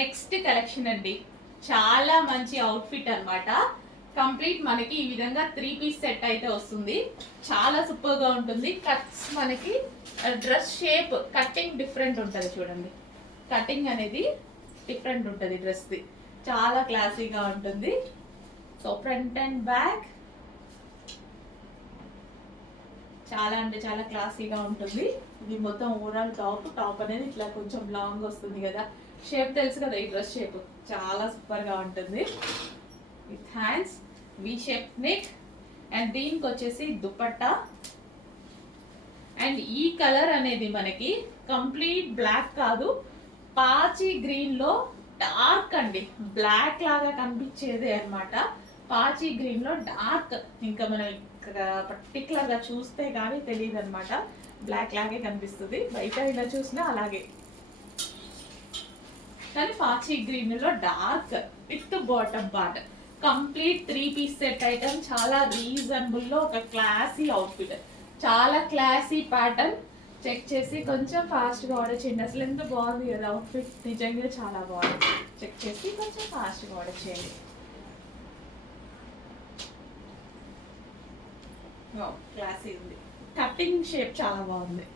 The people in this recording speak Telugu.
నెక్స్ట్ కలెక్షన్ అండి, చాలా మంచి అవుట్ఫిట్ అన్నమాట. కంప్లీట్ మనకి ఈ విధంగా 3 పీస్ సెట్ అయితే వస్తుంది. చాలా సూపర్ గా ఉంటుంది. కట్స్ మనకి డ్రెస్ షేప్ కటింగ్ డిఫరెంట్ ఉంటుంది. చూడండి, కటింగ్ అనేది డిఫరెంట్ ఉంటుంది డ్రెస్ది. చాలా క్లాసీగా ఉంటుంది. సో ఫ్రంట్ అండ్ బ్యాక్ చాలా అంటే చాలా క్లాసీగా ఉంటుంది. ఇది మొత్తం ఓవరాల్ టాప్ అనేది ఇట్లా కొంచెం లాంగ్ వస్తుంది కదా. షేప్ తెలుసు కదా, ఈ డ్రెస్ షేప్ చాలా సూపర్ గా ఉంటుంది. With hands, V shape neck, and దీనికి వచ్చేసి దుపట్టా. అండ్ ఈ కలర్ అనేది మనకి కంప్లీట్ బ్లాక్ కాదు, పాచి గ్రీన్ లో డార్క్ అండి, బ్లాక్ లాగా కనిపించేదే అన్నమాట. పాచి గ్రీన్ లో డార్క్, ఇంకా మనం పర్టికులర్ గా చూస్తే కానీ తెలియదు అనమాట. బ్లాక్ లాగే కనిపిస్తుంది, బయట ఇలా చూసినా అలాగే. కానీ పాచి గ్రీన్ లో dark with bottom part, complete 3 piece set item. చాలా రీజనబుల్ లో ఒక క్లాసీ అవుట్ఫిట్, చాలా క్లాసీ ప్యాటర్న్. చెక్ చేసి కొంచెం ఫాస్ట్గా ఆర్డర్ చేయండి. అసలు ఎంత బాగుంది కదా అవుట్ఫిట్, నిజంగా చాలా బాగుంది. చెక్ చేసి కొంచెం ఫాస్ట్గా ఆర్డర్ చేయండి. క్లాసీ ఉంది, కటింగ్ షేప్ చాలా బాగుంది.